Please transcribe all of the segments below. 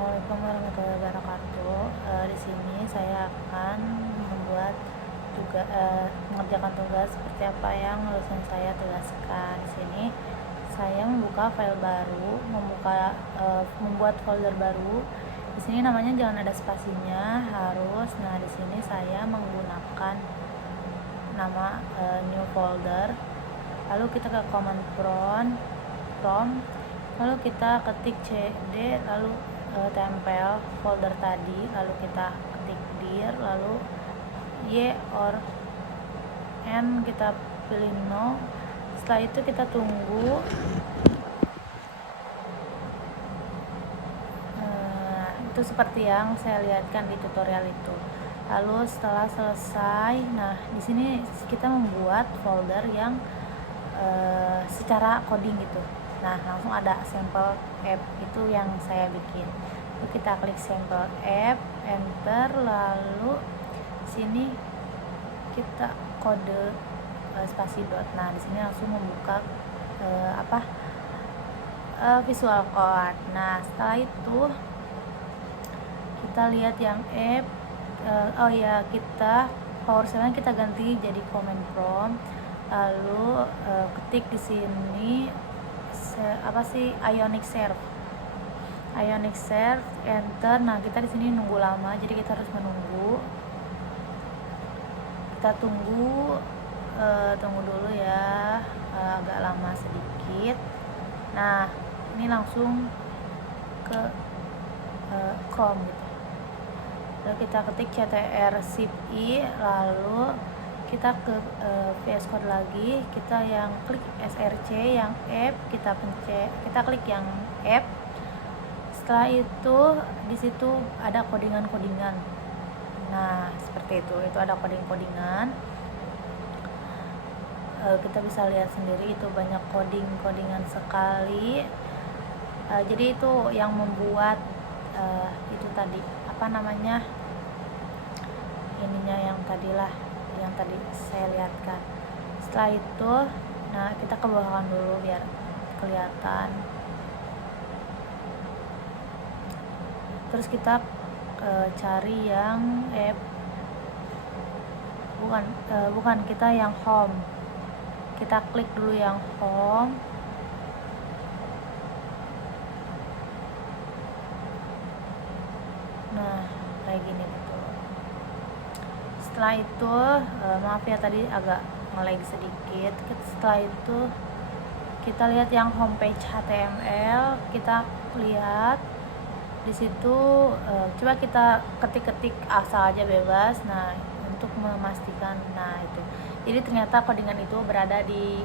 Assalamualaikum warahmatullahi wabarakatuh. Di sini saya akan membuat juga mengerjakan tugas seperti apa yang dosen saya tugaskan. Di sini saya membuka file baru, membuat folder baru. Di sini namanya jangan ada spasinya, harus. Nah, di sini saya menggunakan nama new folder. Lalu kita ke command prompt, lalu kita ketik cd, lalu tempel folder tadi, lalu kita ketik dir, lalu y or n kita pilih no. Setelah itu kita tunggu. Itu seperti yang saya lihatkan di tutorial itu. Lalu setelah selesai, nah di sini kita membuat folder yang secara coding gitu. Nah, langsung ada sampel app, itu yang saya bikin. Lalu kita klik sampel app, enter, lalu sini kita kode spasi dot. Nah, di sini langsung membuka visual code. Nah, setelah itu kita lihat yang app. Kita PowerShell kita ganti jadi command prompt. Lalu ketik di sini Ionic Serve, enter. Nah, kita di sini nunggu lama, jadi kita harus menunggu. Kita tunggu dulu ya, agak lama sedikit. Nah, ini langsung ke Chrome gitu. Lalu kita ketik ctr shift i, lalu kita ke VS Code lagi, kita yang klik src, yang app kita klik yang app. Setelah itu di situ ada codingan. Nah, seperti itu ada codingan. Kita bisa lihat sendiri itu banyak codingan sekali. Jadi itu yang membuat itu tadi ininya yang tadi saya lihatkan. Setelah itu, nah kita ke bawahkan dulu biar kelihatan. Terus kita cari yang app, bukan kita yang home. Kita klik dulu yang home. Nah, kayak gini gitu. Setelah itu maaf ya tadi agak nge-lag sedikit. Setelah itu kita lihat yang homepage HTML, kita lihat di situ. Coba kita ketik asal aja bebas. Nah, untuk memastikan, nah itu. Jadi ternyata codingan itu berada di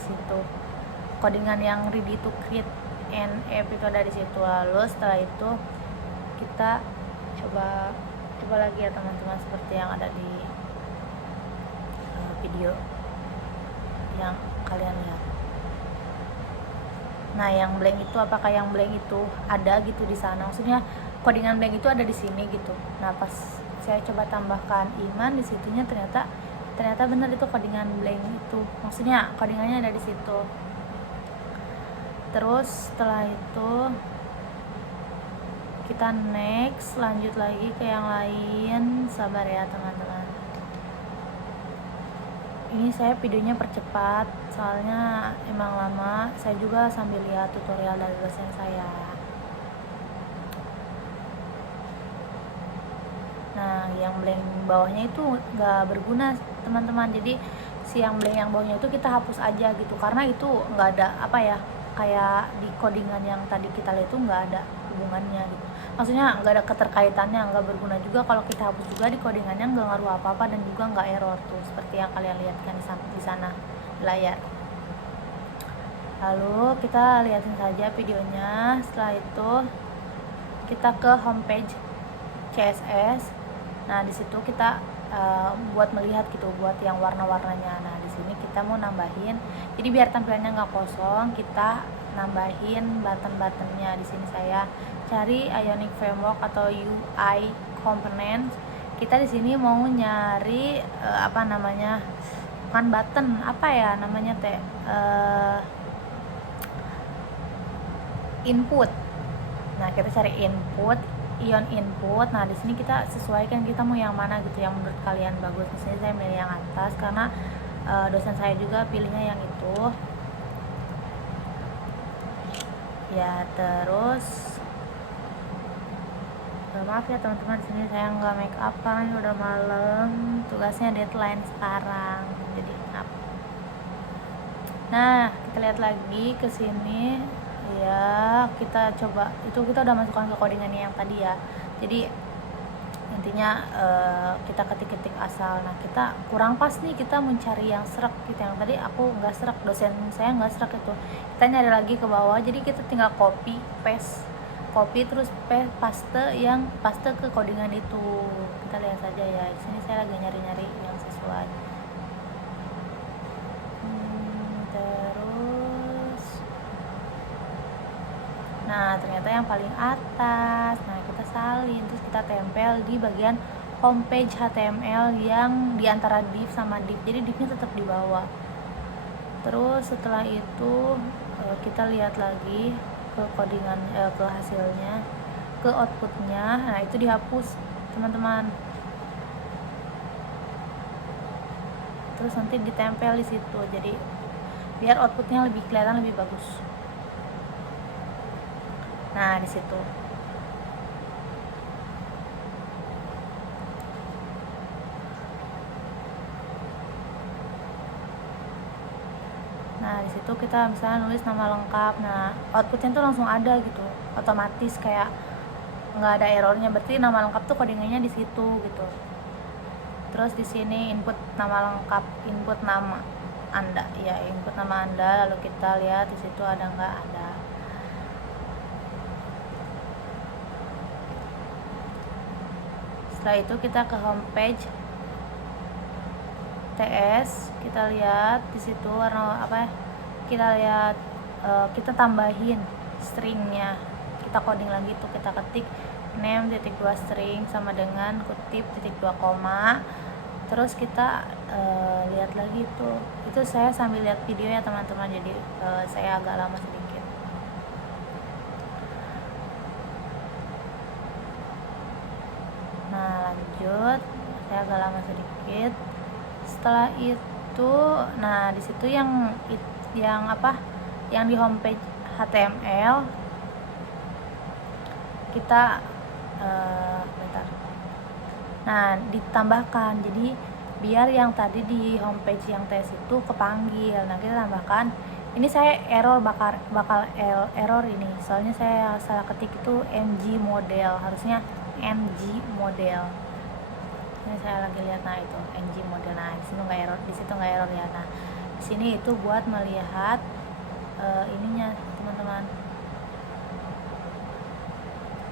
situ. Codingan yang ready to create an app itu ada di situ. Lalu setelah itu kita coba lagi ya teman-teman, seperti yang ada di video yang kalian lihat. Nah, yang blank itu, apakah yang blank itu ada gitu di sana? Maksudnya codingan blank itu ada di sini gitu. Nah, pas saya coba tambahkan iman di situnya, ternyata benar itu codingan blank itu. Maksudnya codingannya ada di situ. Terus setelah itu kita next, lanjut lagi ke yang lain. Sabar ya teman-teman, ini saya videonya percepat soalnya emang lama. Saya juga sambil lihat tutorial dari dosen saya. Nah, yang blank bawahnya itu nggak berguna teman-teman. Jadi si yang blank yang bawahnya itu kita hapus aja gitu, karena itu nggak ada kayak di codingan yang tadi kita lihat itu nggak ada hubungannya gitu. Maksudnya nggak ada keterkaitannya, nggak berguna juga kalau kita hapus juga di codingannya, nggak ngaruh apa-apa dan juga nggak error tuh, seperti yang kalian lihat kan di sana di layar. Lalu kita lihatin saja videonya. Setelah itu kita ke homepage CSS. Nah, di situ kita buat melihat gitu, buat yang warna-warnanya. Nah, di sini kita mau nambahin, jadi biar tampilannya nggak kosong, kita nambahin button-buttonnya. Di sini saya cari Ionic Framework atau UI Components. Kita di sini mau nyari bukan button, input. Nah, kita cari input, ion input. Nah, di sini kita sesuaikan kita mau yang mana gitu, yang menurut kalian bagus. Misalnya saya milih yang atas karena dosen saya juga pilihnya yang itu. Ya, terus maaf ya teman-teman, sini saya nggak make up kan udah malam, tugasnya deadline sekarang, jadi maaf. Nah, kita lihat lagi ke sini ya, kita coba, itu kita udah masukkan ke codingannya yang tadi ya. Jadi intinya kita ketik-ketik asal. Nah, kita kurang pas nih, kita mencari yang serak gitu. Yang tadi aku nggak serak, dosen saya nggak serak itu. Kita nyari lagi ke bawah, jadi kita tinggal copy terus paste ke codingan itu. Kita lihat saja ya, di sini saya lagi nyari-nyari yang sesuai. Terus nah, ternyata yang paling atas. Nah, kita salin terus kita tempel di bagian homepage HTML yang di antara div sama div, jadi divnya tetap di bawah. Terus setelah itu kita lihat lagi ke codingan, ke hasilnya, ke outputnya. Nah, itu dihapus teman-teman, terus nanti ditempel di situ, jadi biar outputnya lebih kelihatan, lebih bagus. Nah, di situ Nah, di situ kita bisa nulis nama lengkap. Nah, outputnya tuh langsung ada gitu, otomatis, kayak nggak ada errornya. Berarti nama lengkap tuh codingannya di situ gitu. Terus di sini input nama lengkap, input nama Anda ya, input nama Anda, lalu kita lihat di situ ada nggak, ada. Setelah itu kita ke homepage TS, kita lihat di situ warna apa ya, kita lihat kita tambahin stringnya, kita coding lagi tuh, kita ketik name titik 2 string sama dengan kutip titik 2 koma. Terus kita lihat lagi tuh, itu saya sambil lihat video ya teman-teman, jadi saya agak lama sedikit. Nah, lanjut, saya agak lama sedikit. Setelah itu, nah di situ yang apa, yang di homepage HTML kita bentar. Nah, ditambahkan, jadi biar yang tadi di homepage yang tes itu kepanggil. Nah, kita tambahkan, ini saya error bakal error ini, soalnya saya salah ketik itu mg model, harusnya mg model. Ini saya lagi lihat, nah itu ng model. Nah, di situ nggak error, di situ nggak error ya. Nah, di sini itu buat melihat ininya teman-teman.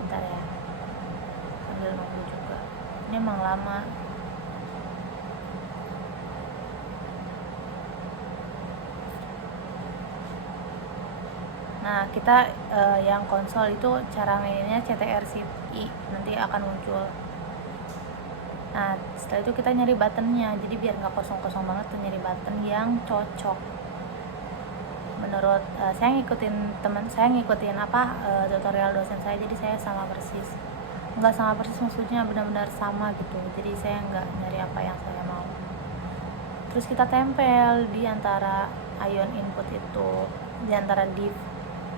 Bentar ya, sambil nunggu juga, ini emang lama. Nah, kita yang konsol itu cara mainnya CTRL-Shift I, nanti akan muncul. Nah, setelah itu kita nyari buttonnya, jadi biar nggak kosong-kosong banget tuh, nyari button yang cocok menurut saya ngikutin apa tutorial dosen saya, jadi saya sama persis, nggak sama persis maksudnya benar-benar sama gitu, jadi saya nggak nyari apa yang saya mau. Terus kita tempel di antara ion input itu, di antara div,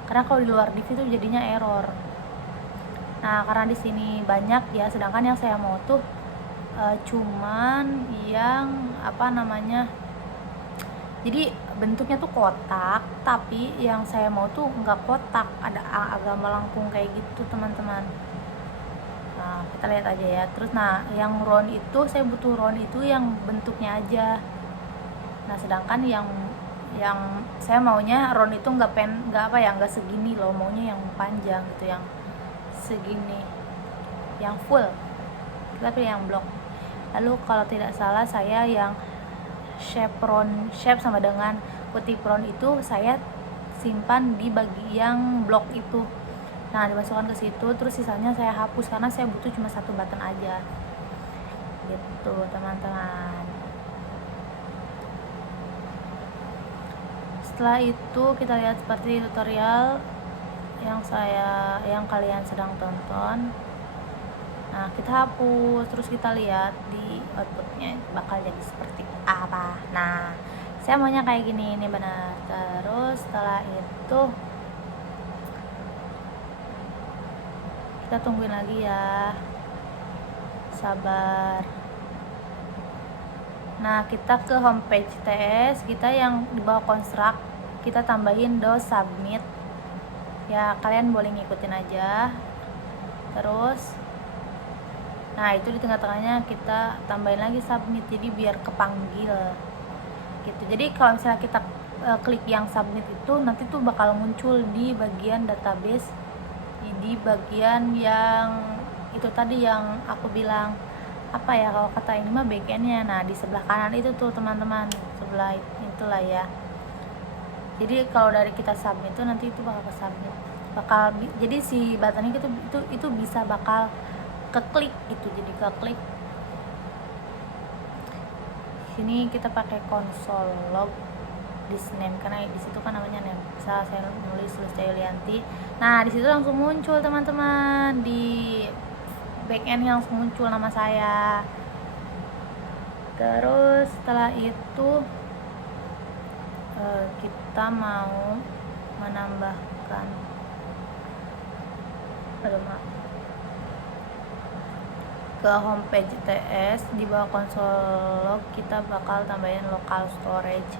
karena kalau di luar div itu jadinya error. Nah, karena di sini banyak ya, sedangkan yang saya mau tuh cuman yang apa namanya, jadi bentuknya tuh kotak, tapi yang saya mau tuh nggak kotak, ada agak melengkung kayak gitu teman-teman. Nah, kita lihat aja ya. Terus nah, yang round itu saya butuh round itu yang bentuknya aja. Nah, sedangkan yang saya maunya round itu nggak segini loh, maunya yang panjang gitu, yang segini, yang full. Kita pilih yang block. Lalu kalau tidak salah saya yang shape sama dengan putih round itu saya simpan di bagian blok itu. Nah, dimasukkan ke situ, terus sisanya saya hapus karena saya butuh cuma satu button aja gitu teman-teman. Setelah itu kita lihat seperti tutorial yang kalian sedang tonton. Nah, kita hapus, terus kita lihat di outputnya bakal jadi seperti apa. Nah, saya maunya kayak gini, ini benar. Terus setelah itu kita tungguin lagi ya, sabar. Nah, kita ke homepage TS kita yang di bawah construct, kita tambahin do submit ya, kalian boleh ngikutin aja. Terus nah, itu di tengah-tengahnya kita tambahin lagi submit, jadi biar kepanggil gitu. Jadi kalau misalnya kita klik yang submit itu, nanti tuh bakal muncul di bagian database, di bagian yang itu tadi yang aku bilang apa ya, kalau kata ini mah backendnya. Nah, di sebelah kanan itu tuh teman-teman, sebelah itulah ya. Jadi kalau dari kita submit itu nanti itu bakal ke submit, jadi si button itu bisa bakal keklik gitu, jadi keklik. Sini kita pakai console log this name karena di situ kan namanya name. Bisa saya nulis Lustia Yulianti. Nah, di situ langsung muncul teman-teman, di backend langsung muncul nama saya. Terus setelah itu kita mau menambahkan ke homepage TS, di bawah console log kita bakal tambahin local storage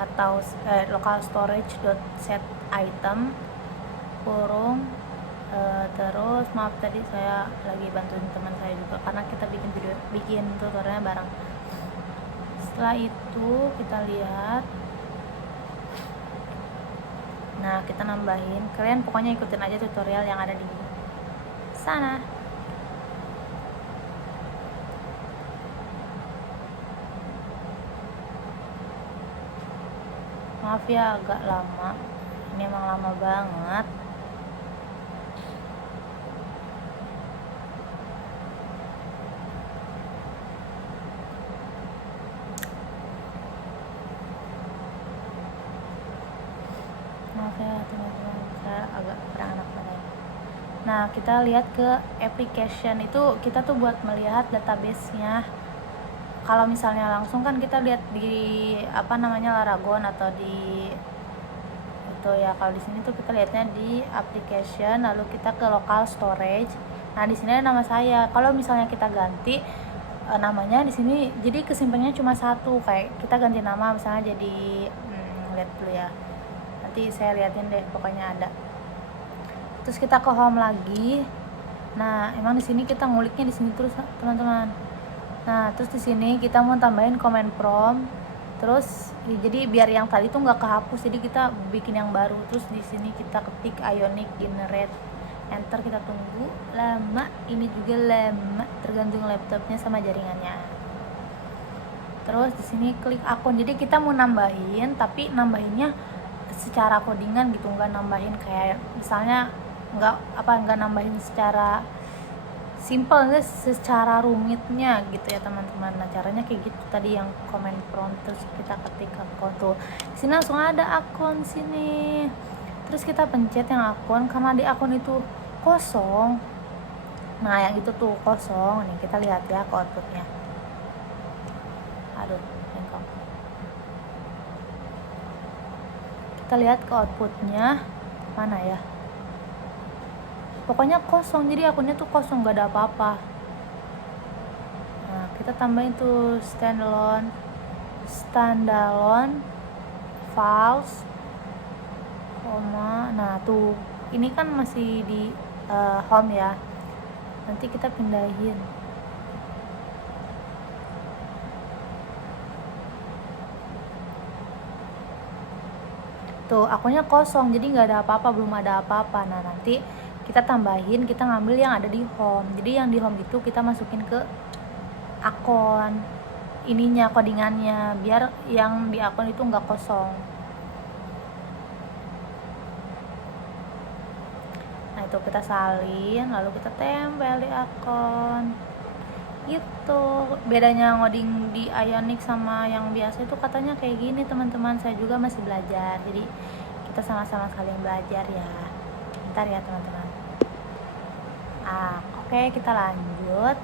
atau local storage set item kurung terus maaf tadi saya lagi bantuin teman saya juga karena kita bikin tutorialnya bareng. Setelah itu kita lihat, nah kita nambahin, kalian pokoknya ikutin aja tutorial yang ada di sana. Maaf ya agak lama, ini emang lama banget. Maaf ya teman-teman, saya agak kurang enak badan. Nah, kita lihat ke application itu, kita tuh buat melihat database-nya. Kalau misalnya langsung kan kita lihat di Laragon atau di itu ya. Kalau di sini tuh kita lihatnya di application, lalu kita ke local storage. Nah, di sini ada nama saya. Kalau misalnya kita ganti namanya di sini, jadi kesimpannya cuma satu, kayak kita ganti nama misalnya jadi lihat dulu ya. Nanti saya liatin deh, pokoknya ada. Terus kita ke home lagi. Nah, emang di sini kita nguliknya di sini terus teman-teman. Nah, terus di sini kita mau tambahin command prompt. Terus jadi biar yang tadi tuh nggak kehapus, jadi kita bikin yang baru. Terus di sini kita ketik Ionic generate, enter, kita tunggu lama. Ini juga lama, tergantung laptopnya sama jaringannya. Terus di sini klik akun. Jadi kita mau nambahin, tapi nambahinnya secara codingan gitu, nggak nambahin kayak misalnya nggak nambahin secara simple, secara rumitnya gitu ya teman-teman. Nah, caranya kayak gitu tadi yang command prompt, terus kita ketik akun tuh. Di sini langsung ada akun sini. Terus kita pencet yang akun, karena di akun itu kosong. Nah, yang itu tuh kosong. Nih, kita lihat ya ke outputnya. Aduh, bengkok. Kita lihat ke outputnya mana ya. Pokoknya kosong, jadi akunnya tuh kosong, gak ada apa-apa. Nah, kita tambahin tuh standalone files, nah tuh ini kan masih di home ya, nanti kita pindahin. Tuh akunnya kosong, jadi nggak ada apa-apa, belum ada apa-apa. Nah, nanti kita tambahin, kita ngambil yang ada di home. Jadi yang di home itu kita masukin ke akun ininya, codingannya, biar yang di akun itu nggak kosong. Nah, itu kita salin, lalu kita tempel di akun. Gitu bedanya ngoding di Ionic sama yang biasa itu, katanya kayak gini teman-teman. Saya juga masih belajar, jadi kita sama-sama saling belajar ya. Bentar ya teman-teman. Oke, kita lanjut.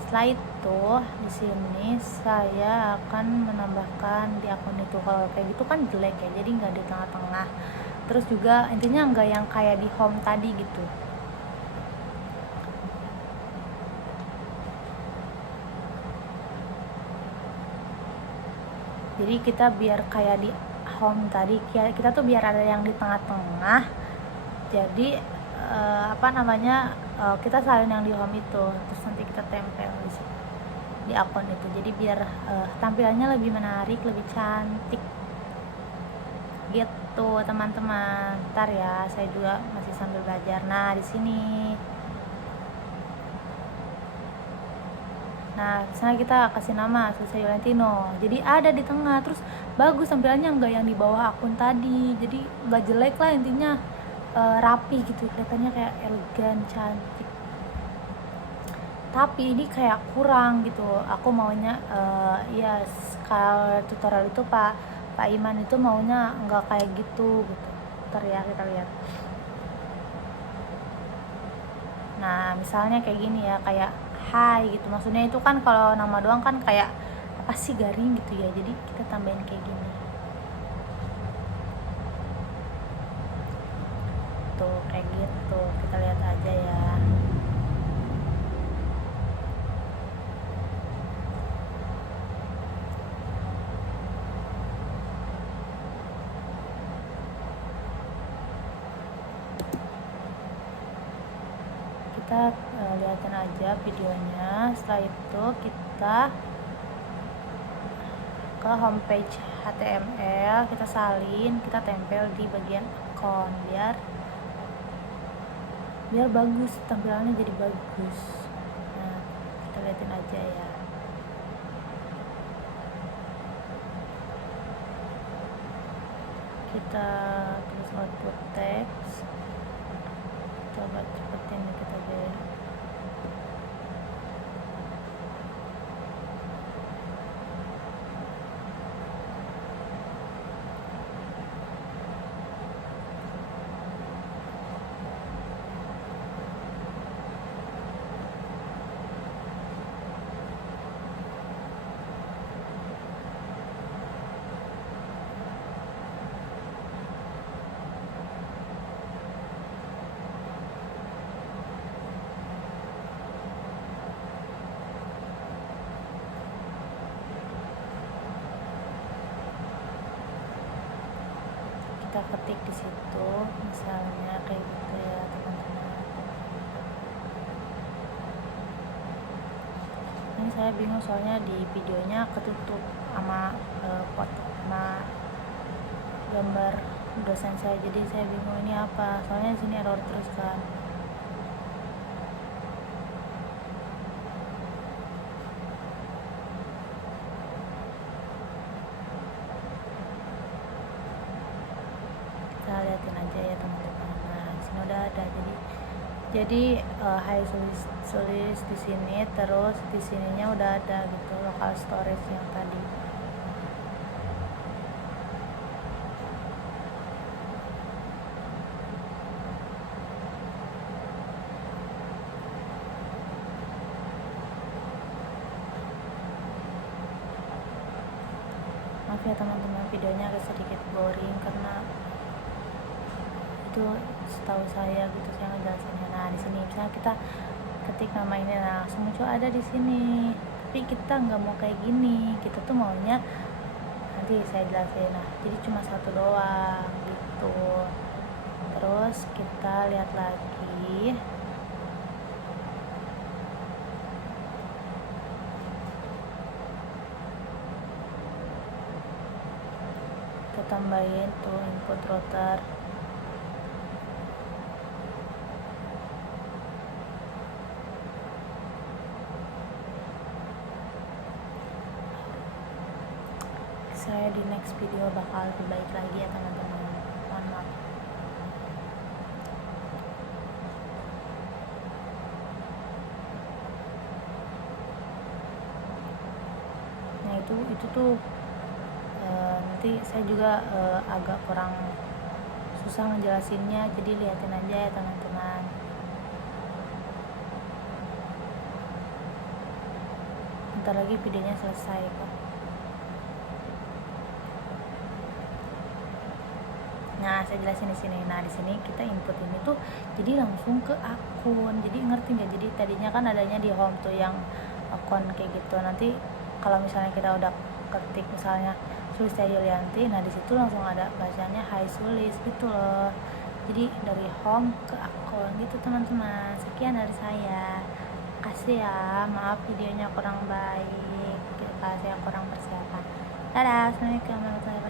Setelah itu di sini saya akan menambahkan di akun itu. Kalau kayak gitu kan jelek ya, jadi nggak di tengah-tengah. Terus juga intinya nggak yang kayak di home tadi gitu. Jadi kita biar kayak di home tadi, kita tuh biar ada yang di tengah-tengah. Jadi kita salin yang di home itu, terus nanti kita tempel di akun itu. Jadi biar tampilannya lebih menarik, lebih cantik gitu teman-teman. Ntar ya, saya juga masih sambil belajar. Nah di sini, misalnya kita kasih nama Sulsel Yolantino, jadi ada di tengah, terus bagus tampilannya, nggak yang di bawah akun tadi. Jadi nggak jelek lah, intinya rapi gitu, kelihatannya kayak elegan, cantik. Tapi ini kayak kurang gitu, aku maunya ya kalau tutorial itu Pak Iman itu maunya nggak kayak gitu. Ntar ya kita lihat. Nah misalnya kayak gini ya, kayak hai gitu, maksudnya itu kan kalau nama doang kan kayak apa sih, garing gitu ya. Jadi kita tambahin kayak gini tuh, kayak gitu. Kita lihat aja ya. Kita lihatin aja videonya. Setelah itu kita ke homepage HTML, kita salin, kita tempel di bagian akun biar bagus, tampilannya jadi bagus. Nah kita lihatin aja ya. Kita tulis output text, coba cepetin dikit aja ya. Kita ketik di situ, misalnya kayak gitu ya teman-teman. Ini saya bingung soalnya di videonya ketutup sama foto sama gambar dosen saya, jadi saya bingung ini apa, soalnya di sini error terus kan. Kita liatin aja ya teman-teman. Nah di sini udah ada, jadi hai Sulis di sini, terus di sininya udah ada gitu local storage yang tadi. Maaf ya teman-teman, videonya agak sedikit boring karena itu setahu saya gitu saya ngejelasinnya. Nah di sini misalnya kita ketik nama ini, nah langsung muncul ada di sini. Tapi kita nggak mau kayak gini, kita tuh maunya, nanti saya jelasin. Nah jadi cuma satu doang gitu. Terus kita lihat lagi. Kita tambahin tuh input router. Saya di next video bakal lebih baik lagi ya teman-teman. Mohon maaf. Nah itu tuh nanti saya juga agak kurang susah ngejelasinnya, jadi liatin aja ya teman-teman. Bentar lagi videonya selesai kok. Nah, saya jelasin di sini. Nah, di sini kita input ini tuh jadi langsung ke akun. Jadi ngerti nggak? Jadi tadinya kan adanya di home tuh yang akun kayak gitu. Nanti kalau misalnya kita udah ketik misalnya Sulistya Yulianti, nah di situ langsung ada bacanya Hai Sulis gitu loh. Jadi dari home ke akun gitu teman-teman. Sekian dari saya. Kasih ya, maaf videonya kurang baik, saya kurang persiapan. Dadah, assalamualaikum warahmatullahi wabarakatuh.